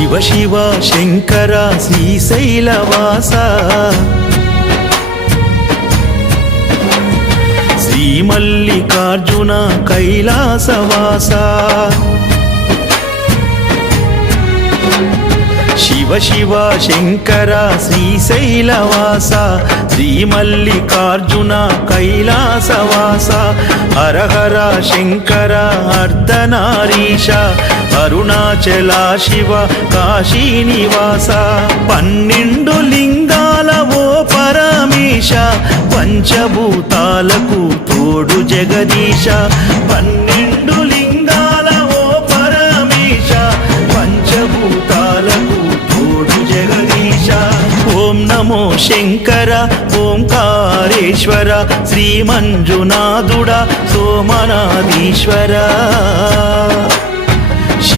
శివ శివ శంకర శ్రీశైలవాస శ్రీ మల్లికార్జున కైలాసవాస శివ శివ శంకర శ్రీశైలవాస శ్రీ మల్లికార్జున కైలాసవాస హర హర శంకర అర్ధనారీశ అరుణాచల శివ కాశీ నివాస 12 లింగాల ఓ పరమేశ పంచభూతాలకు తోడు జగదీశ 12 లింగాల ఓ పరమేశ పంచభూతాలకు తోడు జగదీశ ఓం నమో శంకర ఓంకారేశ్వర శ్రీ మంజునాథుడా సోమనాథీశ్వర